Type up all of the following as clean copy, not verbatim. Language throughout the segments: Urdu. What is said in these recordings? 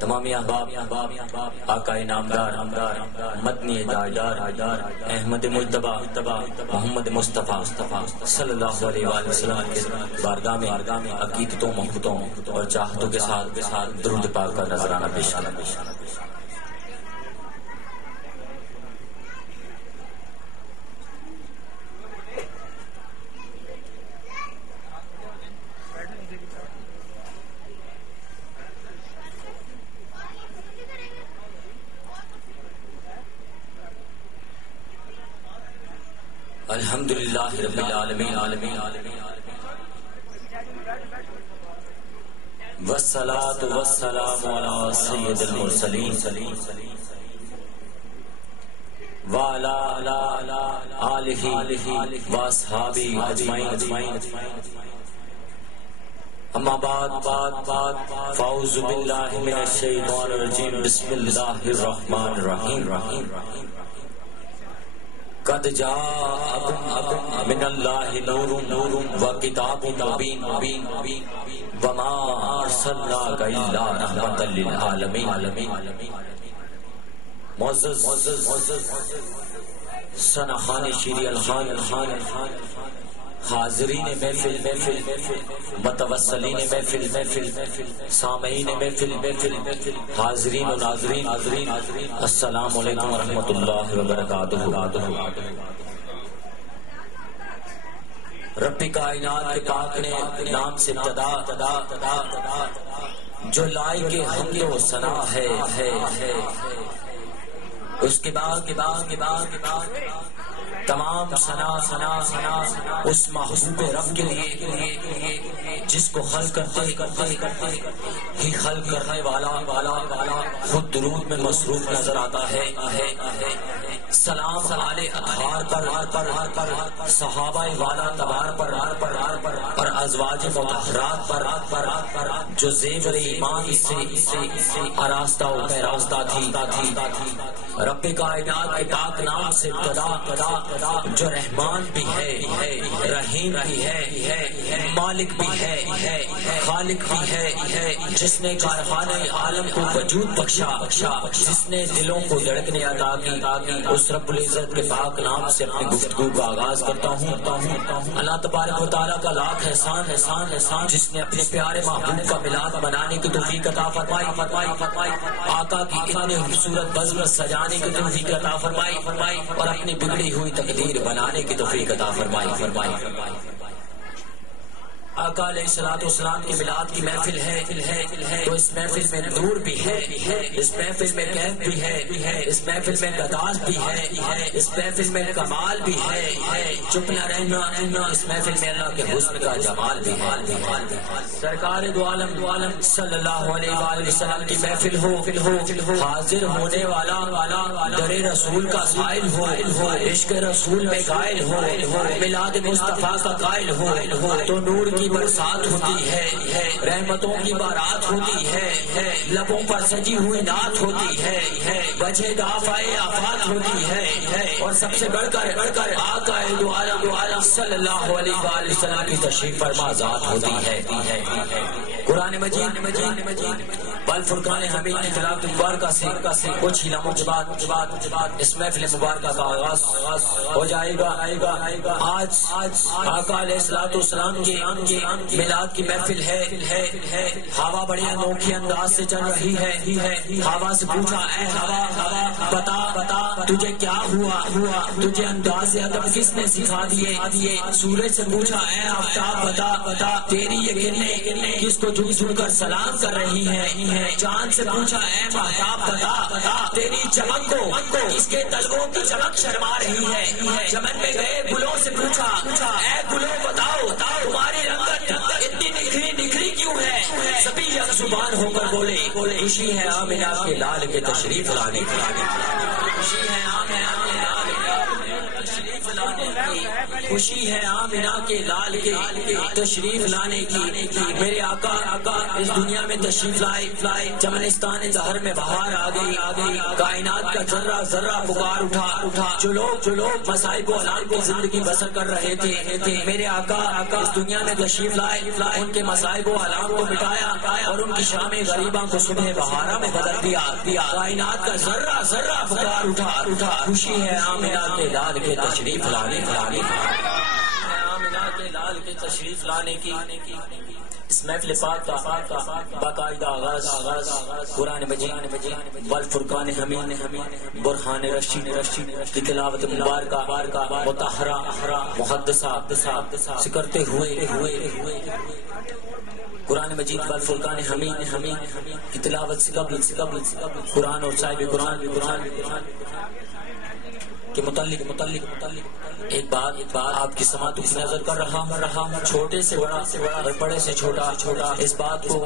تمامی احباب آقا نامدار مدنی داردار احمد مجتبی محمد مصطفیٰ صلی اللہ علیہ وآلہ وسلم کے بارگاہ میں عقیدتوں محبتوں اور چاہتوں کے ساتھ درود پاک کا نذرانہ پیش کرنا۔ الحمدللہ رب العالمین والصلاة والسلام علی سید المرسلین وعلی آلہ واصحابہ اجمعین، اما بعد فاعوذ باللہ من الشیطان الرجیم، بسم اللہ الرحمن الرحیم۔ قد جاءکم من اللہ نور و کتاب مبین وما ارسلناک الا رحمۃ للعالمین۔ معزز سنخان شیری الخان، حاضرین محفل متوسلین محفل سامعین محفل حاضرین و ناظرین، السلام علیکم ورحمۃ اللہ وبرکاتہ۔ رب کائنات کے پاک نے نام سے ابتدا جو لائق حمد و ثنا ہے، اس کے بعد تمام ثنا اس محبوب رب کے لیے جس کو خلق کرتے ہی خلق کرنے والا خود درود میں مصروف نظر آتا ہے۔ سلام علی اطہار پر، صحابہ والا تبار پر اور ازواج مطہرات پر جو زیور ایمان سے آراستہ و پیراستہ تھی۔ رب کائنات کے پاک نام سے ابتدا جو رحمان بھی ہے، رحیم بھی ہے، مالک بھی ہے، خالق بھی ہے، جس نے کارخانہ عالم کو وجود بخشا، جس نے دلوں کو دھڑکنے عطا کی، اس رب العزت کے پاک نام سے اپنی گفتگو کا آغاز کرتا ہوں۔ اللہ تبارک و تعالیٰ کا لاکھ احسان جس نے اپنے پیارے محبوب کا میلاد منانے کی توفیق عطا فرمائی، آقا کی اتنے خوبصورت بزم سجانے کی توفیق عطا فرمائی اور اپنی بگڑی ہوئی تقدیر بنانے کی توفیق عطا فرمائی۔ آقا علیہ الصلوۃ والسلام کی میلاد کی محفل ہے تو اس محفل میں نور بھی ہے، اس محفل میں کیف بھی ہے، اس محفل میں قداس بھی ہے، اس محفل میں کمال بھی ہے، چپ نہ رہنا اس محفل میں اللہ کے حسن کا جمال بھی ہے۔ سرکار دو عالم صلی اللہ علیہ وآلہ وسلم کی محفل ہو، حاضر ہونے والا در رسول کا سائل ہو، عشق رسول میں قائل ہو، میلاد مصطفیٰ کا قائل ہو تو نور کی برسات ہوتی ہے، رحمتوں کی بارات ہوتی ہے، لبوں پر سجی ہوئی نعت ہوتی ہے، وجہ دافعے آفات ہوتی ہے، اور سب سے بڑھ کر آقا دو عالم صلی اللہ علیہ وآلہ وسلم کی تشریف فرما ذات ہوتی ہے۔ قرآن مجید بل فرقان حمید کی تلاوت مبارکہ سے کچھ ہی لمحوں کے بعد اس محفل مبارکہ کا آغاز ہو جائے گا۔ آج آقا علیہ الصلوۃ والسلام کی میلاد کی محفل ہے، ہوا بڑی انوکھی انداز سے چل رہی ہے۔ ہوا سے پوچھا، اے ہوا بتا تجھے کیا ہوا، تجھے انداز ادب کس نے سکھا دیے؟ سورج سے پوچھا، اے آفتاب بتا تیری یہ کرنیں کس کو جھک کر سلام کر رہی ہے؟ چاند سے پوچھا، اے مہتاب بتا تیری چمک کو اس کے تلووں کی چمک شرما رہی ہے؟ چمن میں گئے گلوں سے پوچھا، اے گلوں بتاؤ تمہاری رنگت اتنی نکھری کیوں ہے؟ سبھی یک زبان ہو کر بولے خوشی ہے آمنہ کے لال کے تشریف لانے کی، خوشی ہے آمنہ کے لال کے تشریف لانے کی، خوشی ہے آمنہ کے لال کے تشریف لانے کی۔ میرے آقا اس دنیا میں تشریف لائے، چمنستان زہر میں بہار آ گئی، کائنات کا ذرہ ذرہ پکار اٹھا، جو لوگ مصائب و آلام کی زندگی بسر کر رہے تھے، میرے آقا اس دنیا میں تشریف لائے، ان کے مصائب و آلام کو مٹایا اور ان کی شام غریباں کو صبح بہارا میں بدل دیا، کائنات کا ذرہ ذرہ پکار اٹھا، خوشی ہے آمنہ کے لال کے تشریف لانے آمنہ کے لال کے تشریف لانے کی۔ اس محفل پاک کا باقاعدہ آغاز قرآن مجید والفرقان حمید برہان رشید کی تلاوت مبارکہ مطہرہ محدثہ سے کرتے ہوئے قرآن مجید والفرقان حمید کی تلاوت سے قبل قرآن اور صاحب قرآن کے متعلق ایک بات آپ کی سماعتوں کی نظر کر رہا، چھوٹے سے بڑا اور بڑے سے چھوٹا، اس بات کو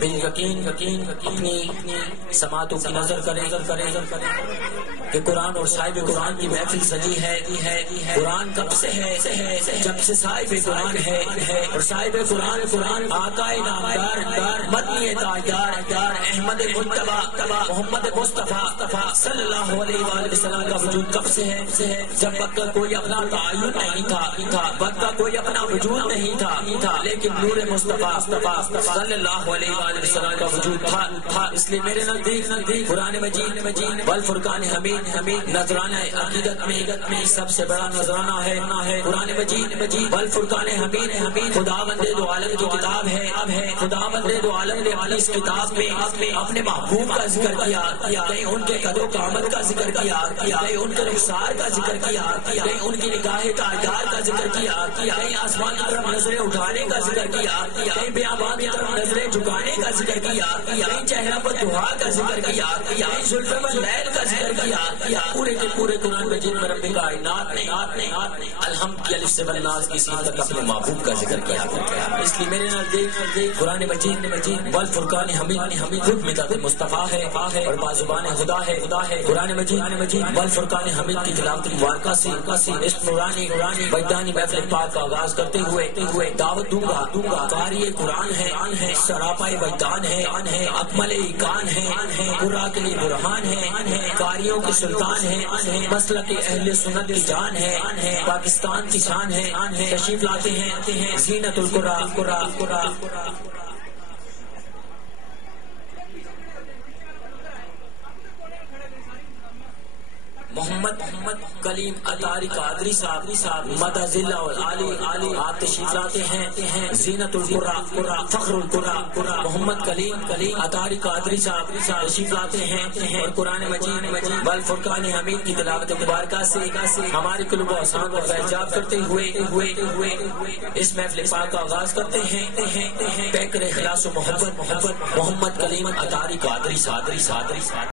بالیقین اپنی سماعتوں کی نظر کریں کہ قرآن اور صاحب قرآن کی محفل سجی ہے۔ قرآن کب سے ہے؟ جب سے صاحب قرآن ہے، اور صاحب قرآن آقا نامدار مدنی تاجدار احمد مجتبی محمد مصطفیٰ صلی اللہ علیہ وآلہ وسلم کا وجود کب سے ہے؟ جب وقت کا کوئی اپنا تعین نہیں تھا، وقت کا کوئی اپنا وجود نہیں تھا، لیکن نور مصطفیٰ صلی اللہ علیہ وآلہ وسلم کا وجود تھا۔ اس لیے میرے نزدیک قرآن مجید والفرقان حمید نذرانہ عقیدت میں سب سے بڑا نذرانہ ہے قرآن مجید والفرقان حمید خداوند دو عالم کی کتاب ہے۔ خداوند دو عالم نے اس کتاب میں اپنے محبوب کا ذکر کیا، کہیں ان کے قد و قامت کا ذکر کیا، کہیں ان کے رخسار کا ذکر کیا، کہیں ان کی نگاہ تاجدار کا ذکر کیا، کہیں آسمان کی طرف نظریں اٹھانے کا ذکر کیا، کہیں بیابان کی طرف نظریں جھکانے کا ذکر کیا، کہیں چہرہ پر دعا کا ذکر کیا، کہیں زلف پر لیل کا ذکر کیا، پورے کے پورے قرآن مجید میں رب کائنات نے الحمد کی الف سے بالناس کی سین تک اپنے محبوب کا ذکر کیا۔ اس لیے میرے نزدیک قرآن مجید والفرقان حمید خود مداد مصطفیٰ ہے اور بازوبان خدا ہے۔ قرآن مجید والفرقان حمید کی تلاوت مبارکہ سے اس نورانی وجدانی محفل پاک کا آغاز کرتے ہوئے دعوت دوں گا قاری قرآن ہے، سراپائے وجدان ہے، اکمل ایقان ہے، قرآن کے لیے برہان ہے، قاریوں کے سلطان ہے، مسلک اہل سنت کی جان ہے، پاکستان کی شان ہے، تشریف لاتے ہیں زینت القرآن محمد کلیم اطاری قادری صاحب مدہ ذلہ علی آپ تشریف لاتے ہیں زینت القرآن فخر القرآن محمد کلیم اطاری قادری صاحب تشریف لاتے ہیں اور قرآن مجید والفرقان حمید کی تلاوت مبارکہ سے ہمارے قلوب و اذہان کو فیضیاب کرتے ہوئے اس محفل پاک کا آغاز کرتے ہیں پیکر اخلاص و محبت محمد کلیم اطاری قادری صاحب